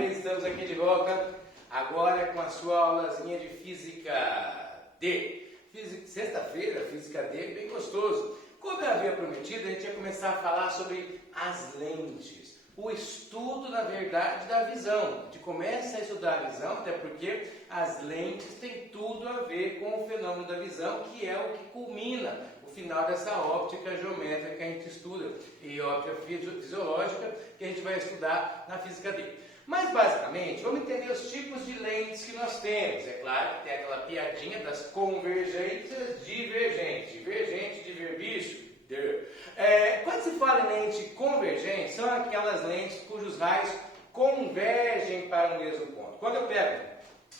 vez estamos aqui de volta, agora com a sua aulazinha de Física D. Sexta-feira, Física D, bem gostoso. Como eu havia prometido, a gente ia começar a falar sobre as lentes. O estudo, na verdade, da visão. A gente começa a estudar a visão, até porque as lentes têm tudo a ver com o fenômeno da visão, que é o que culmina o final dessa óptica geométrica que a gente estuda, e óptica fisiológica, que a gente vai estudar na Física D. Mas, basicamente, vamos entender os tipos de lentes que nós temos. É claro que tem aquela piadinha das convergentes, divergentes. Divergente de verbicho. Quando se fala em lente convergente, são aquelas lentes cujos raios convergem para o mesmo ponto. Quando eu pego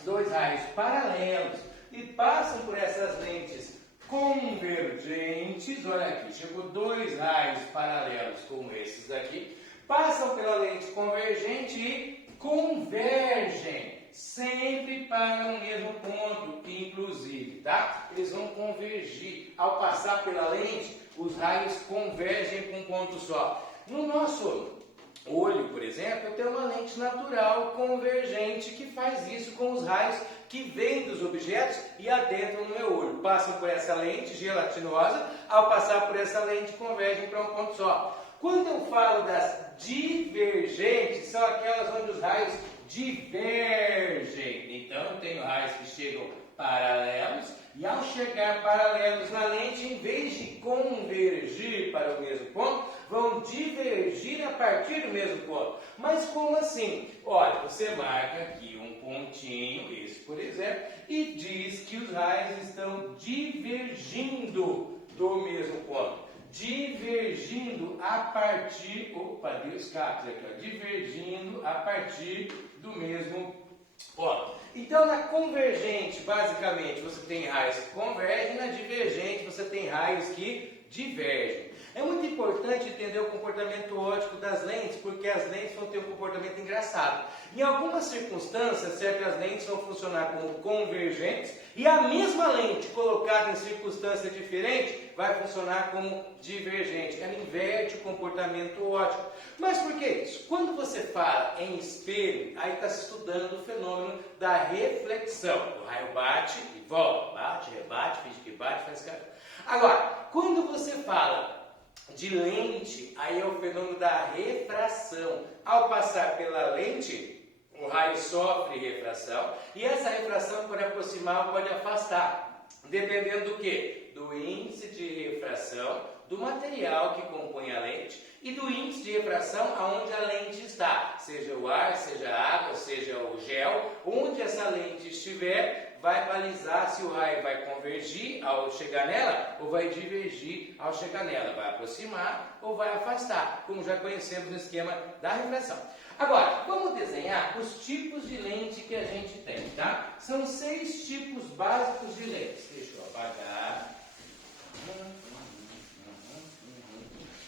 dois raios paralelos e passam por essas lentes convergentes, olha aqui, chegou dois raios paralelos como esses aqui, passam pela lente convergente e convergem sempre para o mesmo ponto, inclusive, tá? Eles vão convergir. Ao passar pela lente, os raios convergem para um ponto só. No nosso olho, por exemplo, eu tenho uma lente natural convergente que faz isso com os raios que vêm dos objetos e adentram no meu olho. Passam por essa lente gelatinosa, ao passar por essa lente convergem para um ponto só. Quando eu falo das divergentes, são aquelas onde os raios divergem. Então, eu tenho raios que chegam paralelos e, ao chegar paralelos na lente, em vez de convergir para o mesmo ponto, vão divergir a partir do mesmo ponto. Mas como assim? Olha, você marca aqui um pontinho, esse por exemplo, e diz que os raios estão divergindo do mesmo ponto. Divergindo a partir, divergindo a partir do mesmo ponto. Então, na convergente, basicamente, você tem raios que convergem, na divergente, você tem raios que divergem. É muito importante entender o comportamento óptico das lentes, porque as lentes vão ter um comportamento engraçado. Em algumas circunstâncias, certas lentes vão funcionar como convergentes, e a mesma lente colocada em circunstância diferente vai funcionar como divergente. Ela inverte o comportamento óptico. Mas por que isso? Quando você fala em espelho, aí está se estudando o fenômeno da reflexão. O raio bate e volta. Bate, rebate, finge que bate, faz cara. Agora, quando você fala de lente, aí é o fenômeno da refração. Ao passar pela lente, o raio sofre refração e essa refração pode aproximar ou pode afastar, dependendo do quê? Do índice de refração, do material que compõe a lente e do índice de refração aonde a lente está, seja o ar, seja a água, seja o gel, onde essa lente estiver, vai balizar se o raio vai convergir ao chegar nela ou vai divergir ao chegar nela, vai aproximar ou vai afastar, como já conhecemos no esquema da refração. Agora, vamos desenhar os tipos de lente que a gente tem, tá? São 6 tipos básicos de lentes. Deixa eu apagar.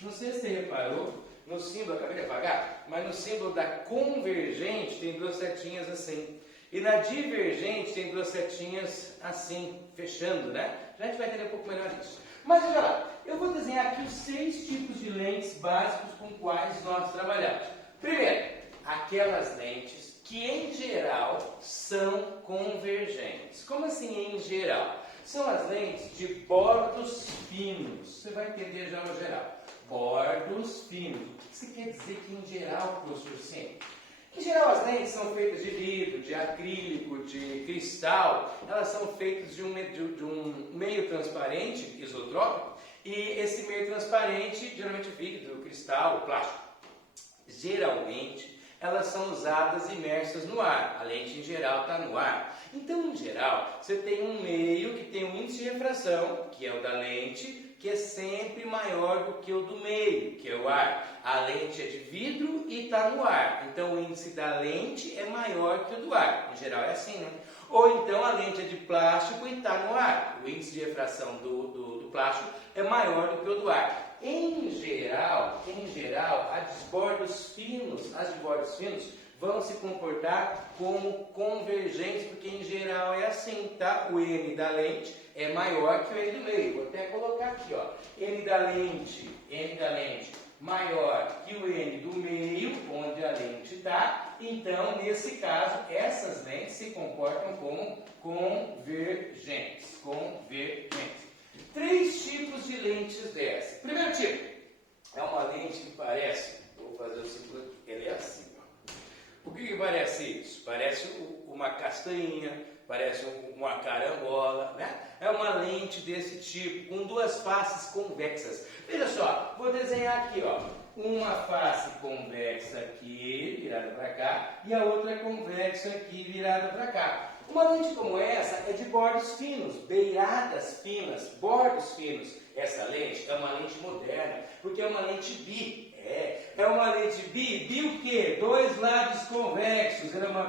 Não sei se você reparou, no símbolo, acabei de apagar, mas no símbolo da convergente tem 2 setinhas assim. E na divergente tem 2 setinhas assim, fechando, né? Já a gente vai entender um pouco melhor isso. Mas olha lá, eu vou desenhar aqui os 6 tipos de lentes básicos com quais nós trabalhamos. Primeiro, aquelas lentes que em geral são convergentes. Como assim em geral? São as lentes de bordos finos. Você vai entender já no geral. Bordos finos. O que você quer dizer que em geral, professor Sim? Em geral, as lentes são feitas de vidro, de acrílico, de cristal. Elas são feitas de um meio transparente, isotrópico, e esse meio transparente, geralmente vidro, cristal, plástico. Geralmente, elas são usadas imersas no ar. A lente, em geral, está no ar. Então, em geral, você tem um meio que tem um índice de refração, que é o da lente, que é sempre maior do que o do meio, que é o ar. A lente é de vidro e está no ar. Então, o índice da lente é maior que o do ar. Em geral, é assim, né? Ou então, a lente é de plástico e está no ar. O índice de refração do plástico é maior do que o do ar. Em geral, as de bordos finos vão se comportar como convergentes, porque em geral é assim, tá? O N da lente é maior que o N do meio. Vou até colocar aqui, ó. N da lente maior que o N do meio, onde a lente está, então, nesse caso, essas lentes se comportam como convergentes. Convergentes. 3 tipos de lentes dessa. Primeiro tipo, é uma lente que parece, vou fazer o símbolo aqui, ela é assim. Ó. O que parece isso? Parece uma castanha, parece uma carambola, né? É uma lente desse tipo, com 2 faces convexas. Veja só, vou desenhar aqui, ó, uma face convexa aqui, virada para cá, e a outra convexa aqui, virada para cá. Uma lente como essa é de bordos finos, beiradas finas, bordos finos. Essa lente é uma lente moderna, porque é uma lente bi. É uma lente bi. Bi o quê? 2 lados convexos. Ela é uma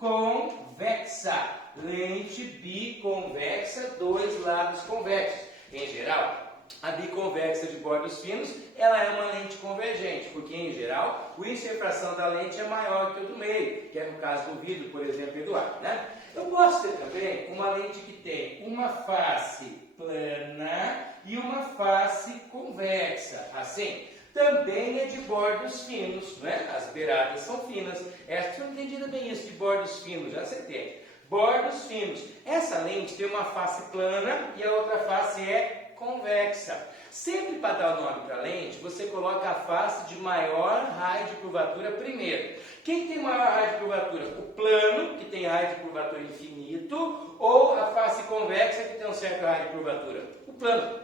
biconvexa. Lente biconvexa, 2 lados convexos. Em geral, a biconvexa de bordos finos, ela é uma lente convergente, porque em geral o índice de refração da lente é maior que o do meio, que é no caso do vidro, por exemplo, e do ar, né? Eu posso ter também uma lente que tem uma face plana e uma face convexa, assim. Também é de bordos finos, né? As beiradas são finas. Você não entendida bem isso de bordos finos, já você entende. Bordos finos. Essa lente tem uma face plana e a outra face é convexa. Sempre para dar o nome para a lente, você coloca a face de maior raio de curvatura primeiro. Quem tem maior raio de curvatura? O plano, que tem raio de curvatura infinito, ou a face convexa, que tem um certo raio de curvatura? O plano.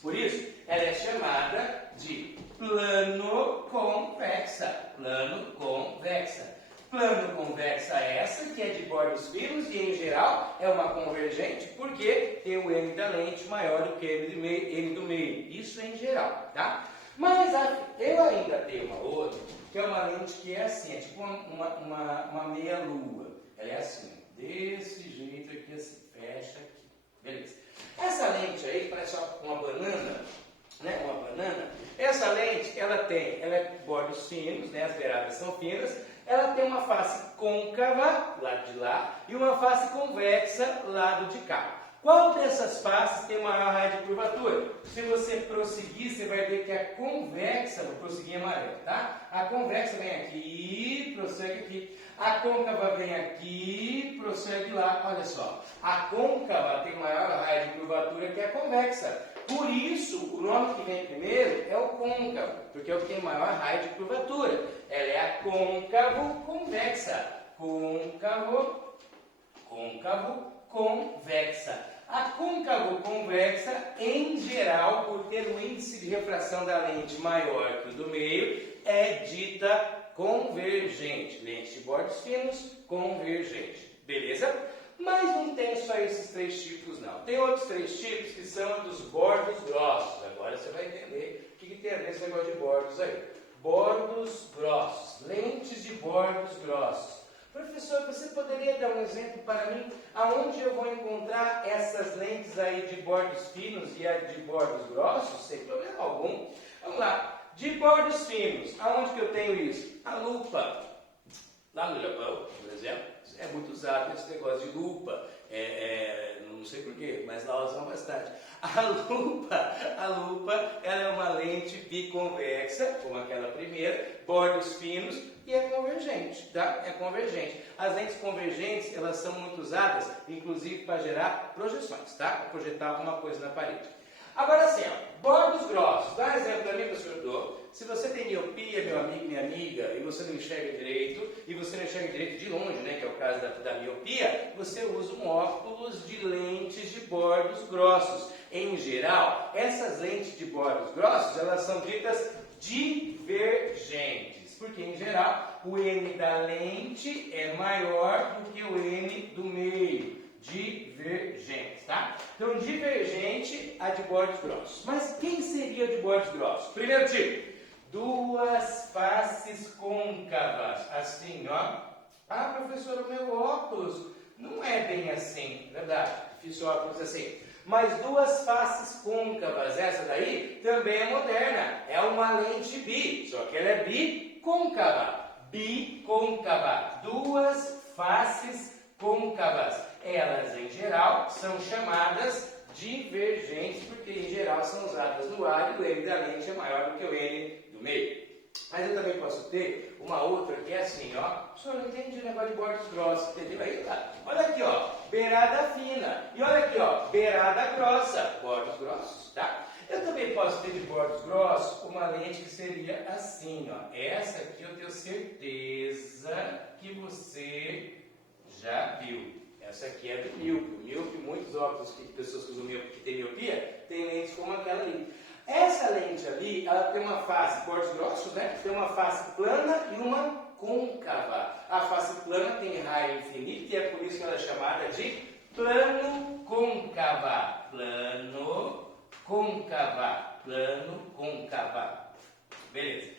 Por isso, ela é chamada de plano convexa. Plano convexa. Plano convexa é essa, que é de bordos finos e, em geral, é uma convergente, porque tem o N da lente maior do que N do meio. Isso em geral, tá? Mas eu ainda tenho uma outra, que é uma lente que é assim, é tipo uma meia-lua. Ela é assim, desse jeito aqui, assim, fecha aqui. Beleza. Essa lente aí, parece uma banana, né? Uma banana. Essa lente, ela é bordos finos, né? As beiradas são finas. Ela tem uma face côncava, lado de lá, e uma face convexa, lado de cá. Qual dessas faces tem maior raio de curvatura? Se você prosseguir, você vai ver que a convexa, vou prosseguir em amarelo, tá? A convexa vem aqui, prossegue aqui. A côncava vem aqui, prossegue lá. Olha só, a côncava tem maior raio de curvatura que a convexa. Por isso, o nome que vem primeiro é o côncavo, porque é o que tem maior raio de curvatura. Ela é a côncavo convexa. Côncavo convexa. A côncavo convexa, em geral, por ter um índice de refração da lente maior que o do meio, é dita convergente. Lente de bordos finos, convergente. Beleza? Mas não tem só esses 3 tipos, não. Tem outros 3 tipos que são dos bordos grossos. Agora você vai entender o que tem a ver esse negócio de bordos aí. Bordos grossos. Lentes de bordos grossos. Professor, você poderia dar um exemplo para mim aonde eu vou encontrar essas lentes aí de bordos finos e a de bordos grossos? Sem problema algum. Vamos lá. De bordos finos, aonde que eu tenho isso? A lupa. Lá no Japão, por exemplo, é muito usado esse negócio de lupa. Não sei porquê, mas lá usam bastante. A lupa, ela é uma lente biconvexa, como aquela primeira, bordos finos e é convergente, tá? É convergente. As lentes convergentes, elas são muito usadas, inclusive para gerar projeções, tá? Para projetar alguma coisa na parede. Agora assim, ó, bordos grossos. Dá um exemplo para mim, professor Dô. Se você tem miopia, meu amigo, minha amiga, e você não enxerga direito, e você não enxerga direito de longe, né, que é o caso da miopia, você usa um óculos de lentes de bordos grossos. Em geral, essas lentes de bordos grossos, elas são ditas divergentes, porque em geral o N da lente é maior do que o N do meio. Divergente, tá? Então, divergente, a de bordos grossos. Mas quem seria de bordos grossos? Primeiro tipo, 2 faces côncavas, assim, ó. Ah, professor, o meu óculos não é bem assim, verdade? Fiz o óculos assim. Mas 2 faces côncavas, essa daí também é moderna. É uma lente bi, só que ela é bicôncava. Bicôncava, 2 faces côncavas. Elas, em geral, são chamadas divergentes, porque, em geral, são usadas no ar e o N da lente é maior do que o N do meio. Mas eu também posso ter uma outra que é assim, ó. O senhor não entende o negócio de bordos grossos, entendeu? Aí tá. Olha aqui, ó. Beirada fina. E olha aqui, ó. Beirada grossa. Bordos grossos, tá? Eu também posso ter de bordos grossos uma lente que seria assim, ó. Essa aqui eu tenho certeza que você já viu. Essa aqui é do míope. Míope, muitos óculos que pessoas que usam míope, que tem miopia, tem lentes como aquela ali. Essa lente ali, ela tem uma face, bordos grossos, né? Tem uma face plana e uma côncava. A face plana tem raio infinito e é por isso que ela é chamada de plano côncava. Plano côncava. Plano côncava. Beleza.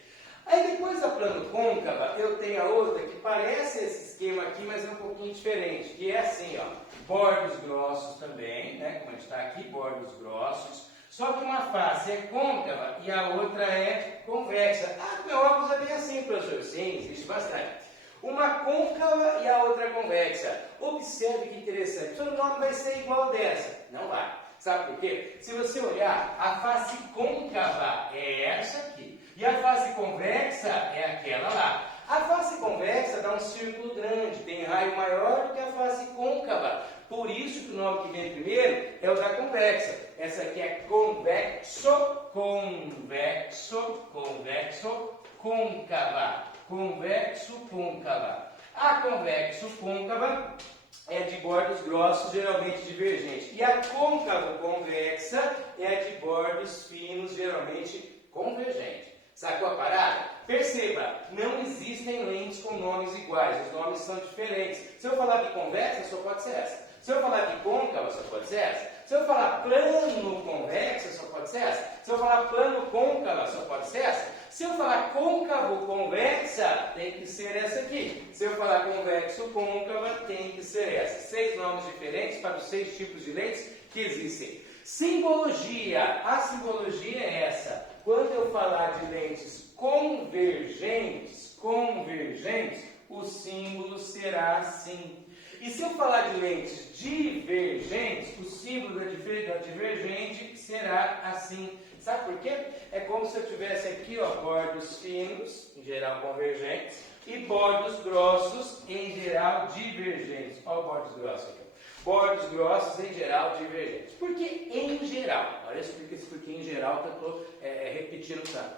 Aí depois da plano côncava, eu tenho a outra que parece esse esquema aqui, mas é um pouquinho diferente. Que é assim, ó. Bordos grossos também, né? Como a gente está aqui, bordos grossos. Só que uma face é côncava e a outra é convexa. Ah, meu óculos é bem assim, professor. Sim, existe bastante. Uma côncava e a outra convexa. Observe que interessante. O seu nome vai ser igual dessa. Não vai. Sabe por quê? Se você olhar, a face côncava é essa aqui. E a face convexa é aquela lá. A face convexa dá um círculo grande, tem raio maior do que a face côncava. Por isso que o nome que vem primeiro é o da convexa. Essa aqui é convexo, convexo, convexo, côncava. Convexo, côncava. A convexo, côncava é de bordos grossos, geralmente divergentes. E a côncavo convexa é de bordos finos, geralmente convergentes. Sacou a parada? Perceba, não existem lentes com nomes iguais, os nomes são diferentes. Se eu falar de convexa, só pode ser essa. Se eu falar de côncava, só pode ser essa. Se eu falar plano convexa, só pode ser essa. Se eu falar plano côncava, só pode ser essa. Se eu falar côncavo convexa, tem que ser essa aqui. Se eu falar convexo côncava, tem que ser essa. 6 nomes diferentes para os 6 tipos de lentes que existem. Simbologia. A simbologia é essa. Quando eu falar de lentes convergentes, o símbolo será assim. E se eu falar de lentes divergentes, o símbolo da divergente será assim. Sabe por quê? É como se eu tivesse aqui, ó, bordos finos, em geral convergentes, e bordos grossos, em geral divergentes. Olha os bordos grossos aqui. Bordos grossos, em geral, divergentes. Por que em geral? Olha, explica esse porquê em geral que eu estou repetindo tanto.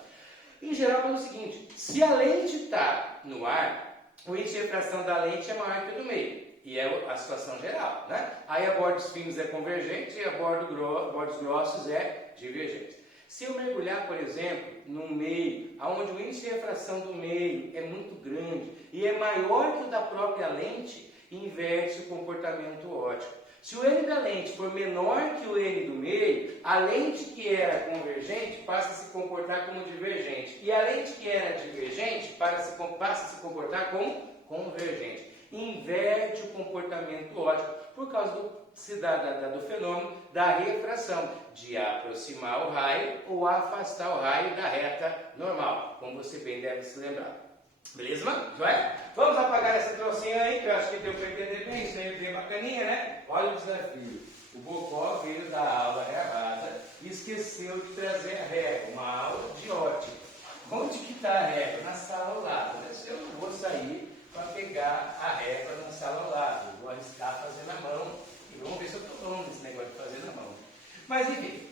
Em geral, é o seguinte, se a lente está no ar, o índice de refração da lente é maior que o do meio. E é a situação geral, né? Aí a bordos finos é convergente e a bordos grossos é divergente. Se eu mergulhar, por exemplo, num meio, onde o índice de refração do meio é muito grande e é maior que o da própria lente, inverte o comportamento óptico. Se o N da lente for menor que o N do meio, a lente que era convergente passa a se comportar como divergente. E a lente que era divergente passa a se comportar como convergente. Inverte o comportamento óptico por causa do fenômeno da refração, de aproximar o raio ou afastar o raio da reta normal, como você bem deve se lembrar. Beleza, mano? Joia? Vamos apagar essa trocinha aí, que eu acho que deu para entender bem, isso aí é bem bacaninha, né? Olha o desafio. O Bocó veio da aula gravada e esqueceu de trazer a régua, uma aula de ótica. Onde que está a régua? Na sala ao lado. Mas eu não vou sair para pegar a régua na sala ao lado. Eu vou arriscar fazer na mão e vamos ver se eu estou bom nesse negócio de fazer na mão. Mas enfim,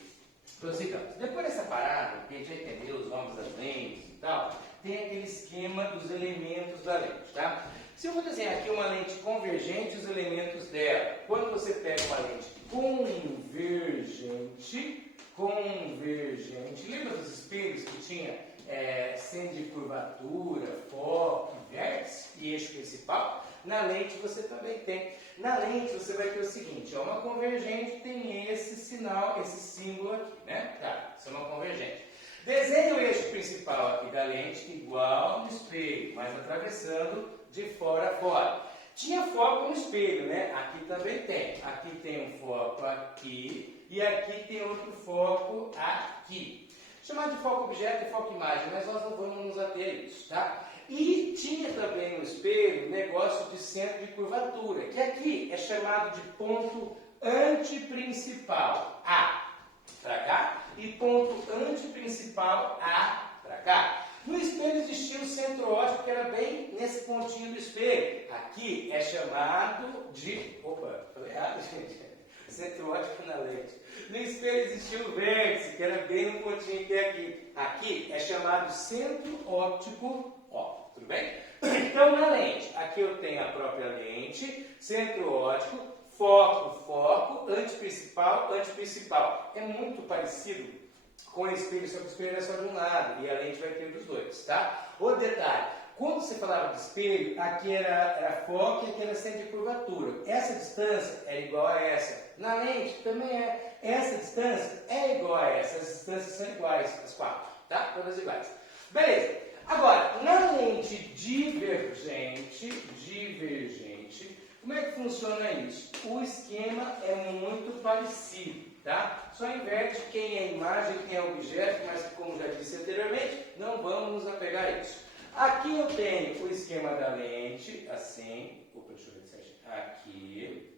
prossigamos. Depois dessa parada, que a gente já entendeu os nomes das lentes e tal, tem aquele esquema dos elementos da lente, tá? Se eu vou desenhar aqui uma lente convergente, os elementos dela, quando você pega uma lente convergente, lembra dos espelhos que tinha centro de curvatura, foco, vértice e eixo principal? Na lente você também tem. Na lente você vai ter o seguinte, ó, uma convergente tem esse sinal, esse símbolo aqui, né? Tá, isso é uma convergente. Desenhe o eixo principal aqui da lente igual no espelho, mas atravessando de fora a fora. Tinha foco no espelho, né? Aqui também tem. Aqui tem um foco aqui e aqui tem outro foco aqui. Chamar de foco objeto e foco imagem, mas nós não vamos nos ater a isso, tá? E tinha também no espelho negócio de centro de curvatura, que aqui é chamado de ponto antiprincipal A para cá e ponto antiprincipal A para cá. cá. No espelho existia o centro óptico, que era bem nesse pontinho do espelho. Aqui é chamado de... Opa, falei errado, gente. Centro óptico na lente. No espelho existia o vértice, que era bem no pontinho que é aqui. Aqui é chamado centro óptico óptico, tudo bem? Então, na lente, aqui eu tenho a própria lente, centro óptico, foco, anteprincipal, anteprincipal. É muito parecido com o espelho, só que o espelho é só de um lado e a lente vai ter dos dois, tá? Outro detalhe, quando você falava de espelho, aqui era foco e aqui era centro de curvatura. Essa distância é igual a essa. Na lente também é. Essa distância é igual a essa. As distâncias são iguais, as quatro, tá? Todas iguais. Beleza. Agora, na lente divergente, como é que funciona isso? O esquema é muito parecido, tá? Só inverte quem é imagem, quem é objeto, mas como já disse anteriormente, não vamos nos apegar a isso. Aqui eu tenho o esquema da lente, assim, opa, deixa eu ver certinho, aqui,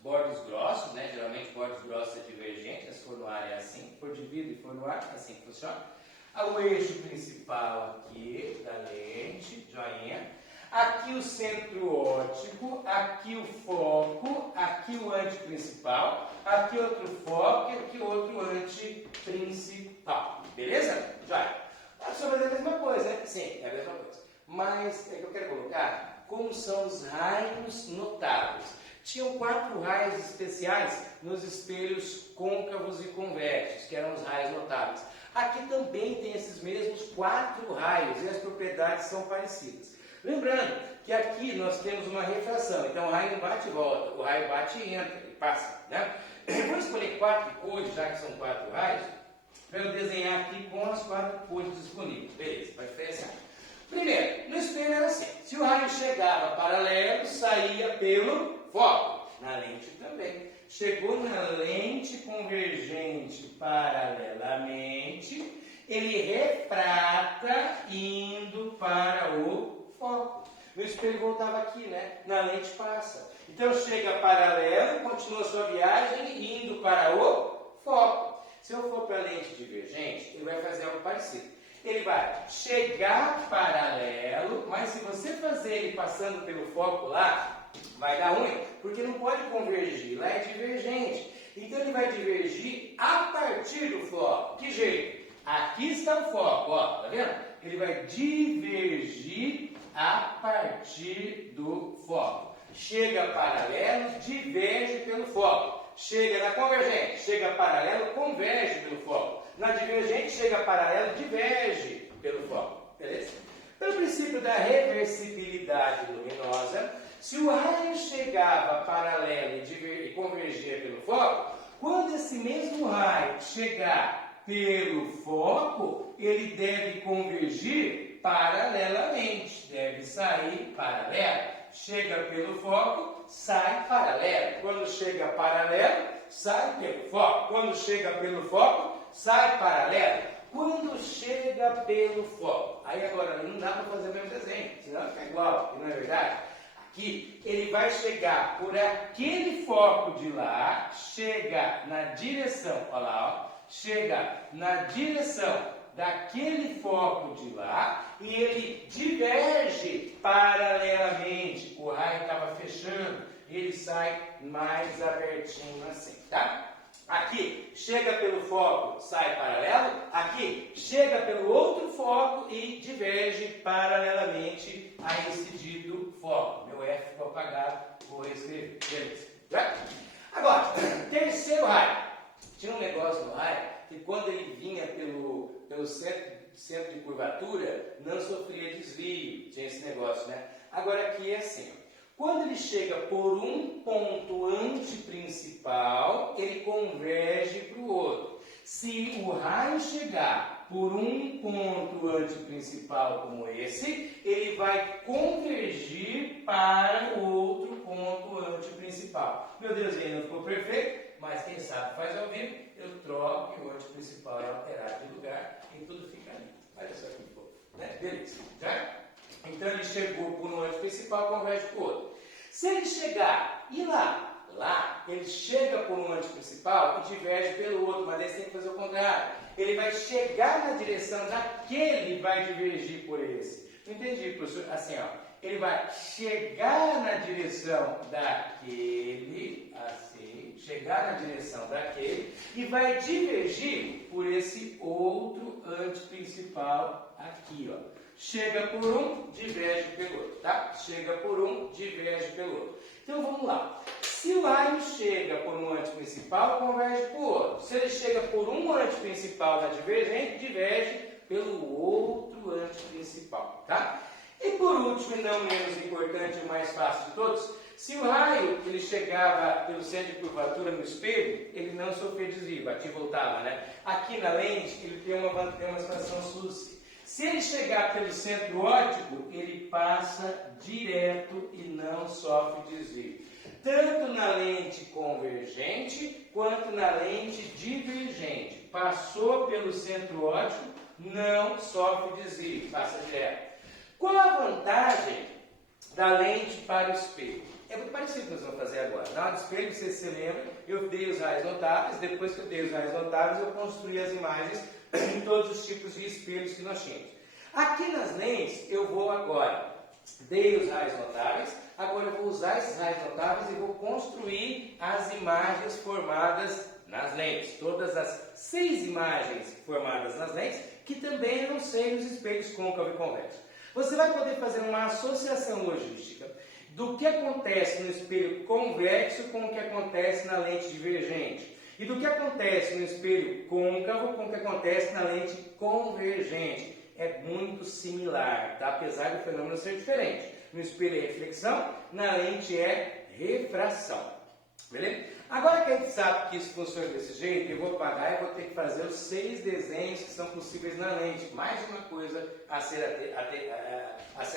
bordos grossos, né? Geralmente bordos grossos é divergente, se for no ar é assim, se for de vidro e for no ar, assim que funciona. O eixo principal aqui da lente, joinha. Aqui o centro óptico, aqui o foco, aqui o anteprincipal, aqui outro foco e aqui outro anteprincipal. Beleza? Joia. É sobre a mesma coisa, né? Sim, é a mesma coisa. Mas é que eu quero colocar como são os raios notáveis. Tinham 4 raios especiais nos espelhos côncavos e convexos, que eram os raios notáveis. Aqui também tem esses mesmos 4 raios e as propriedades são parecidas. Lembrando que aqui nós temos uma refração, então o raio não bate e volta, o raio bate e entra, e passa, né? Eu vou escolher 4 cores, já que são 4 raios, para eu desenhar aqui com as 4 cores disponíveis. Beleza, vai diferenciar. Primeiro, no espelho era assim, se o raio chegava paralelo, saía pelo foco, na lente também. Chegou na lente convergente paralelamente, ele refrata indo para o foco. No espelho voltava aqui, né? Na lente passa. Então chega paralelo, continua sua viagem indo para o foco. Se eu for para a lente divergente, ele vai fazer algo parecido. Ele vai chegar paralelo, mas se você fazer ele passando pelo foco lá, vai dar ruim, porque não pode convergir, lá é divergente. Então ele vai divergir a partir do foco. Que jeito? Aqui está o foco, ó, tá vendo? Ele vai divergir a partir do foco. Chega paralelo, diverge pelo foco. Chega na convergente, chega paralelo, converge pelo foco. Na divergente, chega paralelo, diverge pelo foco. Beleza? Pelo princípio da reversibilidade luminosa, se o raio chegava paralelo e convergia pelo foco, quando esse mesmo raio chegar pelo foco, ele deve convergir paralelamente, deve sair paralelo. Chega pelo foco, sai paralelo. Quando chega paralelo, sai pelo foco. Quando chega pelo foco, sai paralelo. Quando chega pelo foco. Aí agora não dá para fazer o mesmo desenho, senão fica igual, não é verdade? Aqui ele vai chegar por aquele foco de lá, chega na direção, olha lá, ó, chega na direção daquele foco de lá e ele diverge paralelamente. O raio estava fechando, ele sai mais abertinho assim, tá? Aqui chega pelo foco, sai paralelo. Aqui chega pelo outro foco e diverge paralelamente a esse dito foco. Meu F ficou apagado, vou reescrever. Beleza? Já? Agora, terceiro raio. Tinha um negócio no raio que quando ele vinha pelo centro de curvatura, não sofria desvio. Tinha esse negócio, né? Agora aqui é assim, ó. Quando ele chega por um ponto anteprincipal, ele converge para o outro. Se o raio chegar por um ponto anteprincipal como esse, ele vai convergir para o outro ponto anteprincipal. Meu Deus, ele não ficou perfeito, mas quem sabe faz ao vivo, eu troco e o anteprincipal é alterado de lugar e tudo fica ali. Olha só que fofo, né? Beleza, já? Então ele chegou por um anteprincipal, converge para o outro. Se ele chegar e lá lá, ele chega por um antiprincipal e diverge pelo outro, mas daí você tem que fazer o contrário. Ele vai chegar na direção daquele e vai divergir por esse. Não entendi, professor? Assim, ó. Ele vai chegar na direção daquele, assim, chegar na direção daquele e vai divergir por esse outro antiprincipal aqui, ó. Chega por um, diverge pelo outro, tá? Chega por um, diverge pelo outro. Então vamos lá. Se o raio chega por um antiprincipal, converge por outro. Se ele chega por um antiprincipal na divergente, diverge pelo outro antiprincipal, tá? E por último, e não menos importante, o mais fácil de todos, se o raio ele chegava pelo centro de curvatura no espelho, ele não sofria desvio, batia e voltava, né? Aqui na lente, ele tem uma expansão SUSS. Se ele chegar pelo centro óptico, ele passa direto e não sofre desvio. Tanto na lente convergente, quanto na lente divergente. Passou pelo centro óptico, não sofre desvio, passa direto. Qual a vantagem da lente para o espelho? É muito parecido com o que nós vamos fazer agora. Na hora do espelho, você se lembra, eu dei os raios notáveis, depois que eu dei os raios notáveis, eu construí as imagens em todos os tipos de espelhos que nós tínhamos. Aqui nas lentes, eu vou agora, dei os raios notáveis, agora eu vou usar esses raios notáveis e vou construir as imagens formadas nas lentes. Todas as 6 imagens formadas nas lentes, que também eram 6 nos espelhos côncavo e convexo. Você vai poder fazer uma associação logística do que acontece no espelho convexo com o que acontece na lente divergente. E do que acontece no espelho côncavo com o que acontece na lente convergente. É muito similar, tá? Apesar do fenômeno ser diferente. No espelho é reflexão, na lente é refração. Beleza? Agora que a gente sabe que isso funciona desse jeito, eu vou pagar e vou ter que fazer os 6 desenhos que são possíveis na lente. Mais uma coisa a se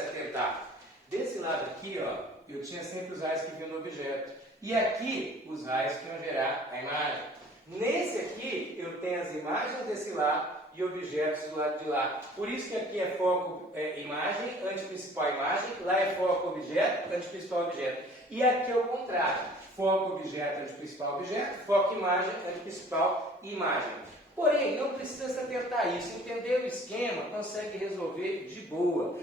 atentar. Desse lado aqui, ó, eu tinha sempre os raios que vinham no objeto. E aqui, os raios que iam gerar a imagem. Nesse aqui, eu tenho as imagens desse lado e objetos do lado de lá. Por isso que aqui é foco imagem, antiprincipal imagem, lá é foco objeto, antiprincipal objeto. E aqui é o contrário. Foco objeto, antiprincipal objeto, foco imagem, antiprincipal imagem. Porém, não precisa se atentar a isso. Entender o esquema, consegue resolver de boa.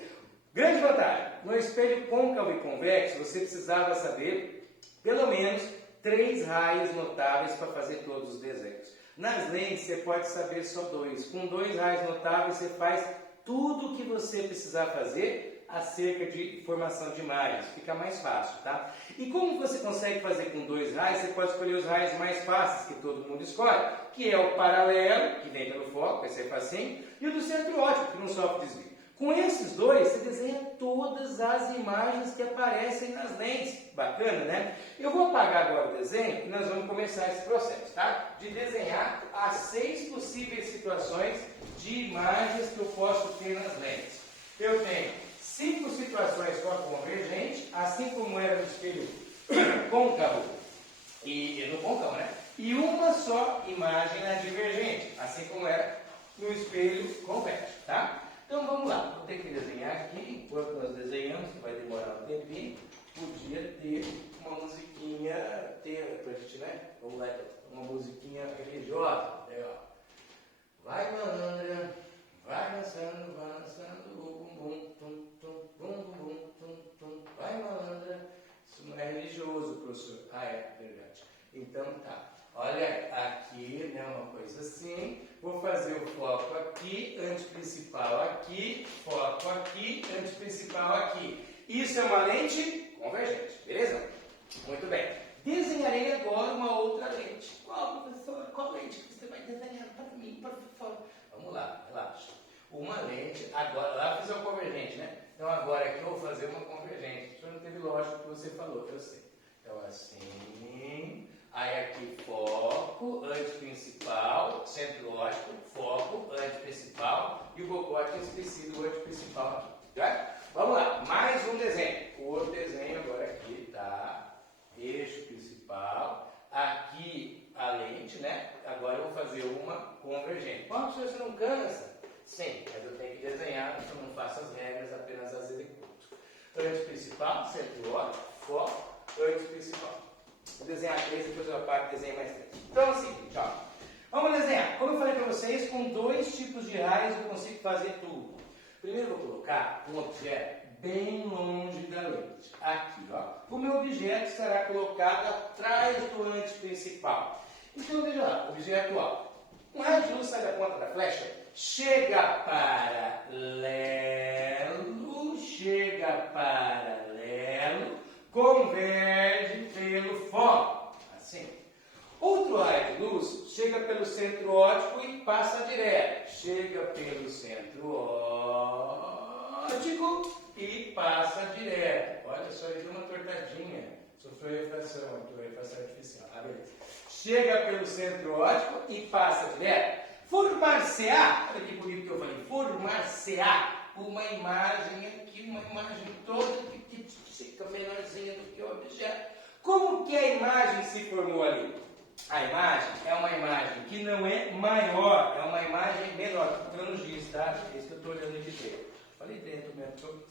Grande vantagem. No espelho côncavo e convexo, você precisava saber pelo menos 3 raios notáveis para fazer todos os desenhos. Nas lentes, você pode saber só 2. Com 2 raios notáveis, você faz tudo o que você precisar fazer acerca de formação de imagens. Fica mais fácil, tá? E como você consegue fazer com 2 raios, você pode escolher os raios mais fáceis que todo mundo escolhe, que é o paralelo, que vem pelo foco, vai ser facinho, e o do centro óptico, que não sofre desvio. Com esses dois, você desenha todas as imagens que aparecem nas lentes. Bacana, né? Eu vou apagar agora o desenho e nós vamos começar esse processo, tá? De desenhar as 6 possíveis situações de imagens que eu posso ter nas lentes. Eu tenho 5 situações com a convergente, assim como era no espelho côncavo e no côncavo, né? E uma só imagem na divergente, assim como era no espelho convexo, tá? Então vamos lá, vou ter que desenhar aqui, enquanto nós desenhamos, que vai demorar um tempinho, podia ter uma musiquinha, pra gente, né? Vamos lá, uma musiquinha religiosa, né? Vai malandra, vai dançando, bum bum, tum tum, bum bum, tum tum, vai malandra. Isso não é religioso, professor. Ah, é, verdade. Então tá. Olha aqui, né, uma coisa assim. Vou fazer o foco aqui, antiprincipal aqui, foco aqui, antiprincipal aqui. Isso é uma lente convergente, beleza? Muito bem. Desenharei agora uma outra lente. Qual, professor? Qual lente que você vai desenhar para mim, por favor? Vamos lá, relaxa. Uma lente, agora, lá fiz a convergente, né? Então agora aqui eu vou fazer uma convergente. O senhor não teve lógica que você falou, eu sei. Então assim, aí aqui foco, antiprincipal, centro óptico, foco, antiprincipal, e o bocó aqui esqueci do antiprincipal aqui, tá? Vamos lá, mais um desenho. O outro desenho agora aqui, tá? Eixo principal, aqui a lente, né? Agora eu vou fazer uma convergente. Qual se você não cansa? Sim, mas eu tenho que desenhar, então não faço as regras, apenas as executo. Antiprincipal, centro óptico, foco, antiprincipal. Vou desenhar 3, depois eu apago e desenho mais 3. Então é o seguinte, ó. Vamos desenhar. Como eu falei para vocês, com 2 tipos de raios eu consigo fazer tudo. Primeiro eu vou colocar um objeto bem longe da lente. Aqui, ó. O meu objeto estará colocado atrás do ante principal. Então veja lá, objeto A. Um raio de luz sai da ponta da flecha, chega paralelo, converge pelo foco. Assim. Outro raio de luz chega pelo centro óptico e passa direto. Chega pelo centro óptico e passa direto. Olha só, ele deu uma tortadinha. Sofreu refração artificial. Ah, beleza. Chega pelo centro óptico e passa direto. Formar-se-á, olha que bonito que eu falei, formar-se-á uma imagem aqui, uma imagem toda que fica menorzinha do que o objeto. Como que a imagem se formou ali? A imagem é uma imagem que não é maior, é uma imagem menor. Estou no giz, tá? É isso que eu estou olhando aqui dentro. Falei dentro mesmo.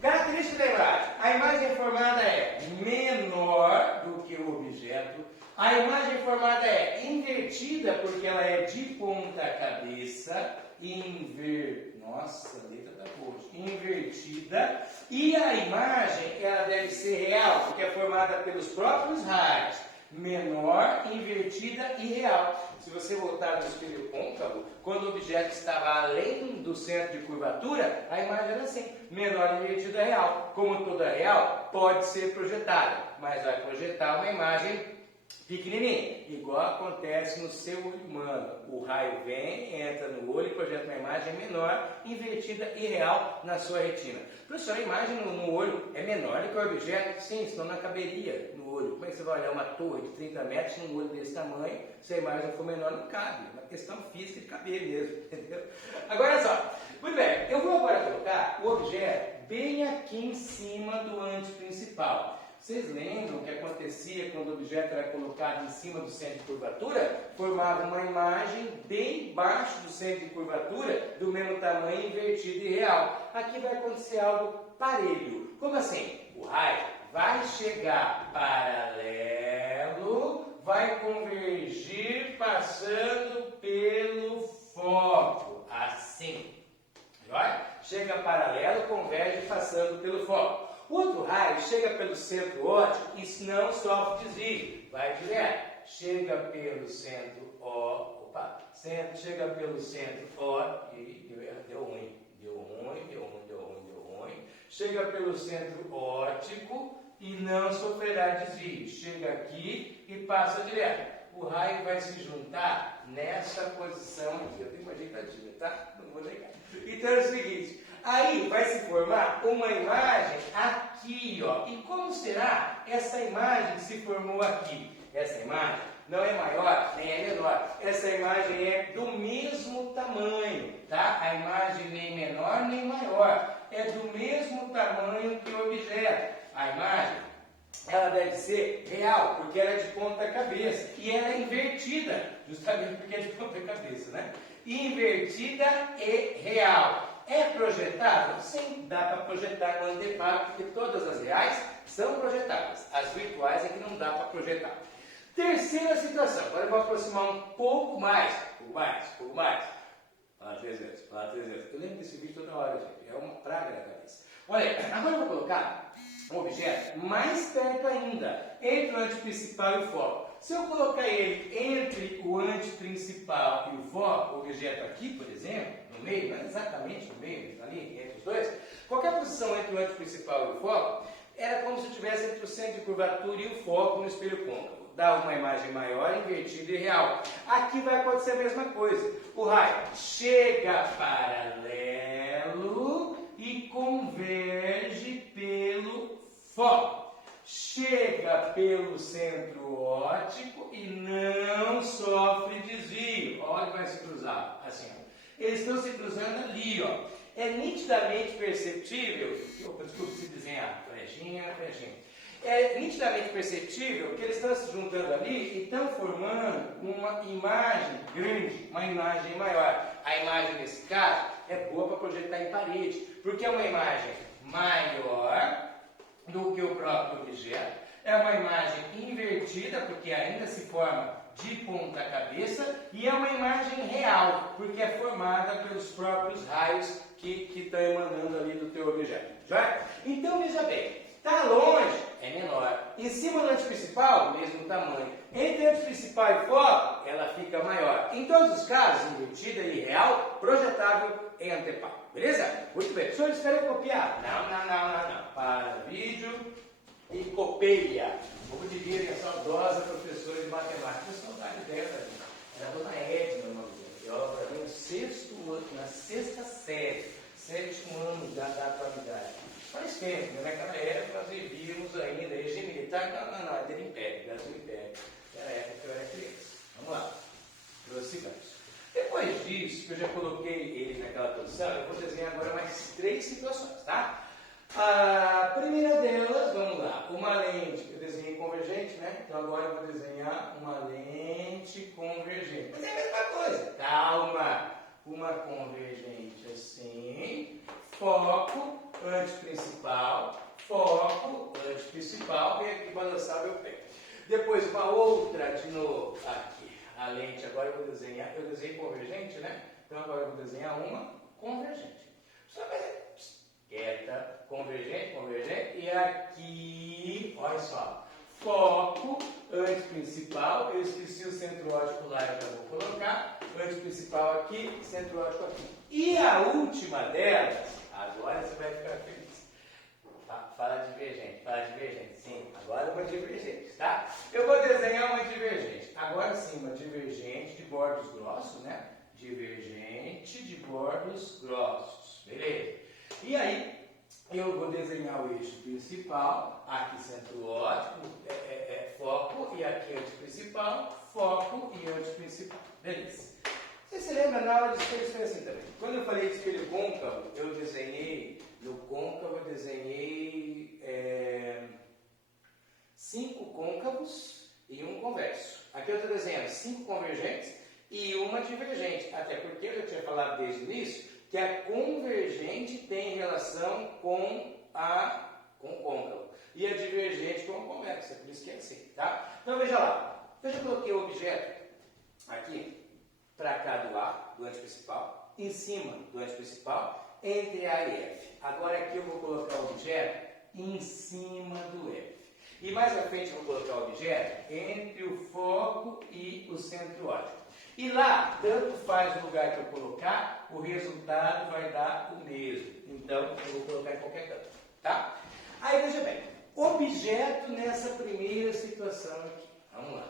Característica da imagem. A imagem formada é menor do que o objeto. A imagem formada é invertida porque ela é de ponta cabeça. Nossa, a letra tá boa. Invertida. E a imagem, ela deve ser real, porque é formada pelos próprios raios. Menor, invertida e real. Se você voltar no espelho côncavo, quando o objeto estava além do centro de curvatura, a imagem era assim, menor, invertida, real. Como toda real, pode ser projetada, mas vai projetar uma imagem pequenininha, igual acontece no seu olho humano. O raio vem, entra no olho e projeta uma imagem menor, invertida e real na sua retina. Professor, a imagem no olho é menor do que o objeto? Sim, senão não caberia no olho. Como é que você vai olhar uma torre de 30 metros num olho desse tamanho? Se a imagem for menor, não cabe. É uma questão física de caber mesmo, entendeu? Agora só, muito bem, eu vou agora colocar o objeto bem aqui em cima do ante principal. Vocês lembram o que acontecia quando o objeto era colocado em cima do centro de curvatura? Formava uma imagem bem baixo do centro de curvatura, do mesmo tamanho, invertido e real. Aqui vai acontecer algo parelho. Como assim? O raio vai chegar paralelo, vai convergir passando pelo foco. Assim. Vai? Chega paralelo, converge passando pelo foco. O outro raio chega pelo centro óptico e não sofre desvio. Vai direto. Chega pelo centro chega pelo centro e deu ruim. Chega pelo centro óptico e não sofrerá desvio. Chega aqui e passa direto. O raio vai se juntar nessa posição aqui. Eu tenho uma ajeitadinha, tá? Não vou negar. Então é o seguinte. Aí vai se formar uma imagem aqui, ó. E como será essa imagem que se formou aqui? Essa imagem não é maior nem é menor. Essa imagem é do mesmo tamanho, tá? A imagem nem menor nem maior. É do mesmo tamanho que o objeto. A imagem, ela deve ser real, porque ela é de ponta cabeça. E ela é invertida, justamente porque é de ponta cabeça, né? Invertida e real. É projetável? Sim, dá para projetar no anteparo, porque todas as reais são projetáveis. As virtuais é que não dá para projetar. Terceira situação, agora eu vou aproximar um pouco mais. Fala 3 vezes. Eu lembro desse vídeo toda hora, gente. É uma praga na cabeça. Olha, agora eu vou colocar um objeto mais perto ainda, entre o ante principal e o foco. Se eu colocar ele entre o ante principal e o foco, o objeto aqui, por exemplo, no meio, não exatamente no meio, ali, entre os dois, qualquer posição entre o ante principal e o foco, era como se estivesse entre o centro de curvatura e o foco no espelho côncavo. Dá uma imagem maior, invertida e real. Aqui vai acontecer a mesma coisa. O raio chega paralelo e converge pelo foco. Chega pelo centro óptico e não sofre desvio. Olha, vai se cruzar. Assim, ó. Eles estão se cruzando ali, ó. É nitidamente perceptível. Desculpe se desenhar. Flechinha. É nitidamente perceptível que eles estão se juntando ali e estão formando uma imagem grande, uma imagem maior. A imagem, nesse caso, é boa para projetar em parede, porque é uma imagem maior do que o próprio objeto, é uma imagem invertida, porque ainda se forma de ponta cabeça, e é uma imagem real, porque é formada pelos próprios raios que estão emanando ali do teu objeto. Já? Então, veja bem, está longe, é menor. Em cima do ente principal, mesmo tamanho. Entre ente principal e foco, ela fica maior. Em todos os casos, invertida e real, projetável em anteparo. Beleza? Muito bem. Senhor, espera eu copiar. Não. Para vídeo e copeia. Como diria a saudosa professora de matemática. Que saudade dela, gente. Era a dona Edna, o nome dela. E ela para mim no sexto ano, na sexta série. 7º ano da atualidade. Faz tempo, né? Naquela época nós vivíamos ainda, regime militar, não, era Império, Brasil Império. Era a época que eu era criança. Vamos lá, prossigamos. Depois disso, que eu já coloquei ele naquela posição, eu vou desenhar agora mais 3 situações, tá? A primeira delas, vamos lá, uma lente, eu desenhei convergente, né? Então agora eu vou desenhar uma lente convergente. Mas é a mesma coisa, calma! Uma convergente assim, foco, anteprincipal, foco, anteprincipal, vem aqui balançar meu pé. Depois uma outra de novo, aqui, a lente, agora eu vou desenhar, eu desenhei convergente, né? Então agora eu vou desenhar uma convergente. Só vai quieta, convergente, e aqui, olha só, foco, anteprincipal, eu esqueci o centro óptico lá, eu já vou colocar, anteprincipal aqui, centro óptico aqui. E a última delas, agora você vai ficar feliz. Fala divergente, sim, agora uma divergente, tá? Eu vou desenhar uma divergente, agora sim, uma divergente de bordos grossos, né? Divergente de bordos grossos, beleza? E aí, eu vou desenhar o eixo principal, aqui centro óptico, foco, e aqui anteprincipal, foco e anteprincipal. Beleza. Você se lembra, na aula de espelho foi assim também. Quando eu falei de espelho côncavo, eu desenhei, no côncavo eu desenhei 5 côncavos e um convexo. Aqui eu estou desenhando 5 convergentes e uma divergente, até porque eu já tinha falado desde o início que a convergente tem relação com o côncavo e a divergente com o convexo, é por isso que é assim, tá? Então veja lá, eu já coloquei o objeto aqui para cá do anteprincipal, em cima do anteprincipal, entre A e F. Agora aqui eu vou colocar o objeto em cima do F. E mais à frente eu vou colocar o objeto entre o foco e o centro óptico. E lá, tanto faz o lugar que eu colocar, o resultado vai dar o mesmo. Então, eu vou colocar em qualquer canto, tá? Aí, veja bem, objeto nessa primeira situação aqui. Vamos lá.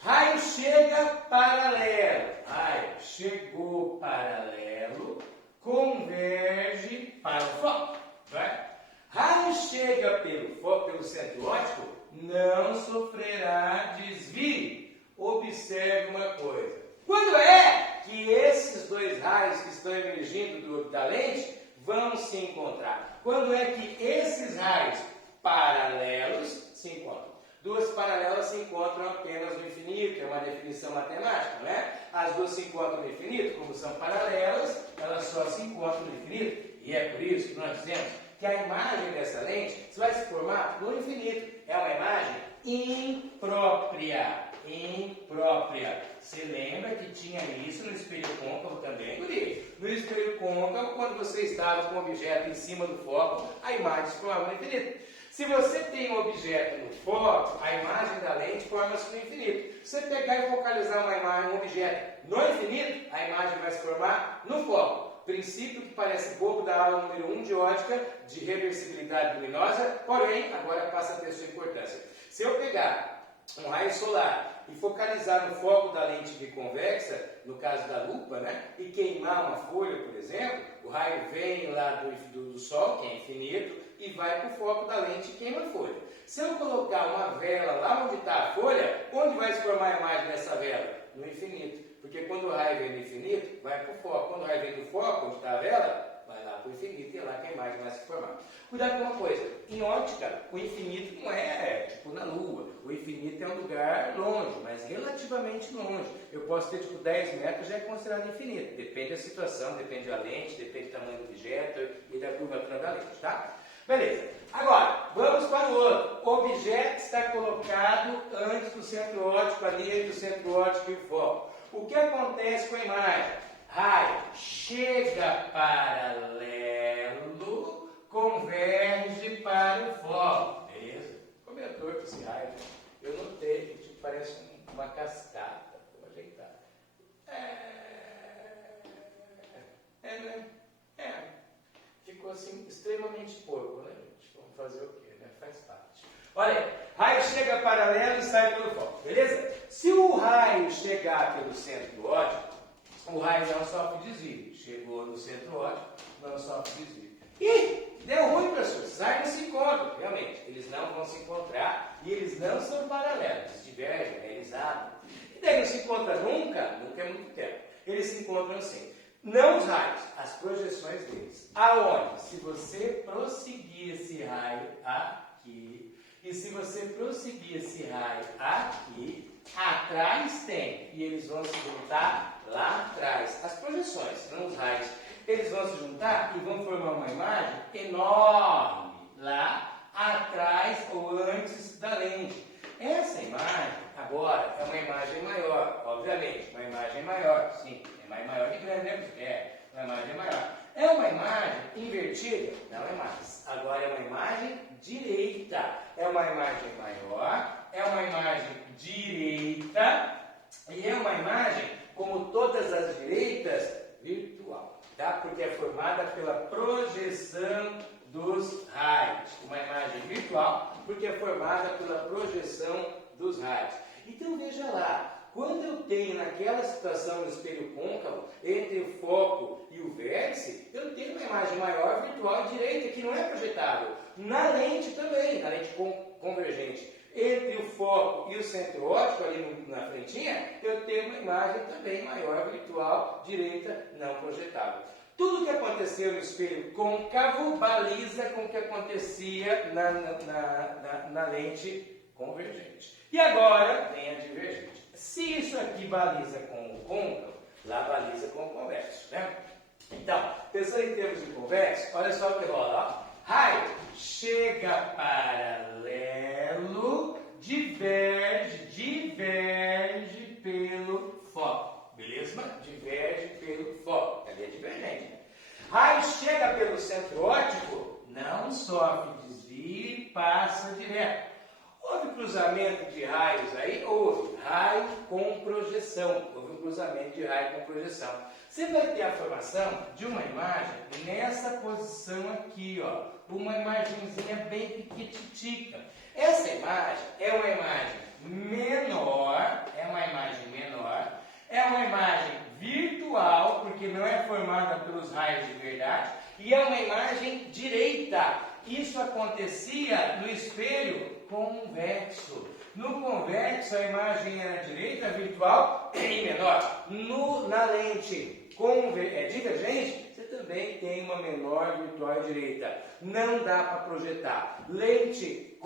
Raio chega paralelo. Raio chegou paralelo, converge para o foco. Vai? Raio chega pelo centro óptico, não sofrerá desvio. Observe uma coisa. Quando é que esses dois raios que estão emergindo da lente vão se encontrar? Quando é que esses raios paralelos se encontram? Duas paralelas se encontram apenas no infinito, é uma definição matemática, não é? As duas se encontram no infinito, como são paralelas, elas só se encontram no infinito. E é por isso que nós dizemos que a imagem dessa lente vai se formar no infinito. É uma imagem imprópria. Você lembra que tinha isso no espelho côncavo também, guri? No espelho côncavo, quando você estava com o objeto em cima do foco, a imagem se formava no infinito. Se você tem um objeto no foco, a imagem da lente forma-se no infinito. Se você pegar e focalizar um objeto no infinito, a imagem vai se formar no foco. Princípio que parece bobo da aula número 1 de ótica, de reversibilidade luminosa, porém, agora passa a ter sua importância. Se eu pegar um raio solar e focalizar no foco da lente biconvexa, no caso da lupa, né, e queimar uma folha, por exemplo, o raio vem lá do Sol, que é infinito, e vai para o foco da lente e queima a folha. Se eu colocar uma vela lá onde está a folha, onde vai se formar a imagem dessa vela? No infinito. Porque quando o raio vem do infinito, vai para o foco. Quando o raio vem do foco, onde está a vela, vai lá para o infinito e é lá que a imagem vai se formar. Cuidado com uma coisa, em óptica, o infinito não é tipo na Lua. O infinito é um lugar longe, mas relativamente longe. Eu posso ter tipo 10 metros, já é considerado infinito. Depende da situação, depende da lente, depende do tamanho do objeto e da curvatura da lente, tá? Beleza. Agora, vamos para o outro. O objeto está colocado antes do centro óptico, ali entre o centro óptico e o foco. O que acontece com a imagem? Raio chega paralelo, converge para o foco. Beleza? Como é torto esse raio? Eu notei que tipo, parece uma cascata. Vou ajeitar. Né? Ficou assim extremamente porco, né, gente? Vamos fazer o quê, né? Faz parte. Olha aí, raio chega paralelo e sai pelo foco, beleza? Se o raio chegar pelo centro óptico, o raio não sofre desvio. Chegou no centro óptico, não sofre desvio. E deu ruim, professor. Esses raios não se encontram, realmente. Eles não vão se encontrar e eles não são paralelos. Eles divergem, né? Eles abrem. E daí não se encontra nunca, nunca é muito tempo. Eles se encontram assim. Não os raios, as projeções deles. Aonde? Se você prosseguir esse raio aqui, e se você prosseguir esse raio aqui, atrás tem, e eles vão se juntar lá atrás. As projeções, não os raios, eles vão se juntar e vão formar uma imagem enorme lá atrás ou antes da lente. Essa imagem, agora, é uma imagem maior, obviamente, uma imagem maior, sim, é mais maior de grande, né? É, uma imagem maior. É uma imagem invertida? Não é mais. Agora é uma imagem direita. É uma imagem maior, é uma imagem direita e é uma imagem, como todas as direitas, virtual, tá? Porque é formada pela projeção dos raios. Uma imagem virtual, porque é formada pela projeção dos raios. Então veja lá, quando eu tenho naquela situação no espelho côncavo, entre o foco e o vértice, eu tenho uma imagem maior, virtual, direita, que não é projetável. Na lente também, na lente convergente, entre o foco e o centro óptico, ali na frentinha, eu tenho uma imagem também maior, virtual, direita, não projetável. Tudo que aconteceu no espelho côncavo baliza com o que acontecia na lente convergente. E agora vem a divergente. Se isso aqui baliza com o côncavo, lá baliza com o convexo, né? Então, pensando em termos de convexo, olha só o que rola, ó. Raio chega paralelo, diverge pelo foco, beleza? Diverge pelo foco, ali é divergente, né? Raio chega pelo centro óptico, não sofre desvio e passa direto. Houve cruzamento de raios aí? Houve. Raio com projeção. Houve um cruzamento de raio com projeção. Você vai ter a formação de uma imagem nessa posição aqui, ó. Uma imagenzinha bem pequititica. Essa imagem é uma imagem menor, é uma imagem virtual, porque não é formada pelos raios de verdade, e é uma imagem direita. Isso acontecia no espelho convexo. No convexo, a imagem era direita, virtual e menor. Na lente divergente, você também tem uma menor, virtual e direita. Não dá para projetar. Lente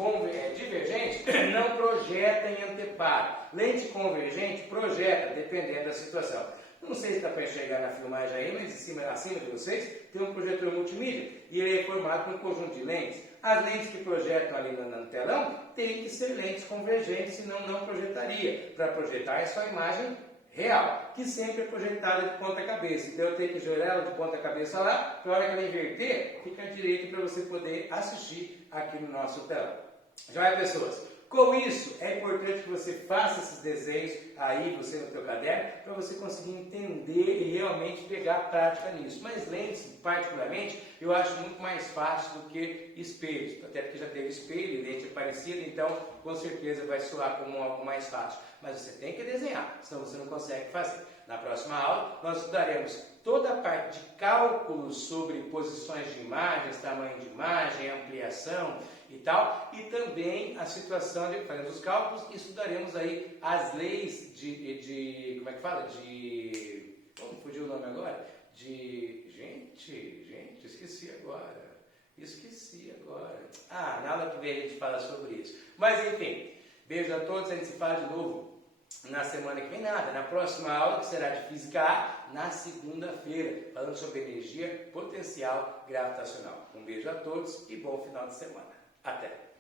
divergente não projeta em anteparo. Lente convergente projeta, dependendo da situação. Não sei se está para enxergar na filmagem aí, mas acima de vocês tem um projetor multimídia e ele é formado por um conjunto de lentes. As lentes que projetam ali no telão têm que ser lentes convergentes, senão não projetaria. Para projetar é só a imagem real, que sempre é projetada de ponta cabeça. Então eu tenho que jogar ela de ponta cabeça lá, para a hora que ela inverter, fica direito para você poder assistir aqui no nosso telão. Joia, pessoas? Com isso, é importante que você faça esses desenhos aí, você no teu caderno, para você conseguir entender e realmente pegar prática nisso. Mas lentes, particularmente, eu acho muito mais fácil do que espelhos. Até porque já teve espelho e lente parecida, então com certeza vai soar como algo mais fácil. Mas você tem que desenhar, senão você não consegue fazer. Na próxima aula, nós estudaremos toda a parte de cálculos sobre posições de imagens, tamanho de imagem, ampliação e tal, e também a situação de fazendo os cálculos, e estudaremos aí as leis como é que fala? Como fugiu o nome agora? Gente, esqueci agora. Na aula que vem a gente fala sobre isso. Mas enfim, beijo a todos, a gente se fala de novo na semana que vem, na próxima aula, que será de Física A, na segunda-feira, falando sobre energia potencial gravitacional. Um beijo a todos e bom final de semana. Até!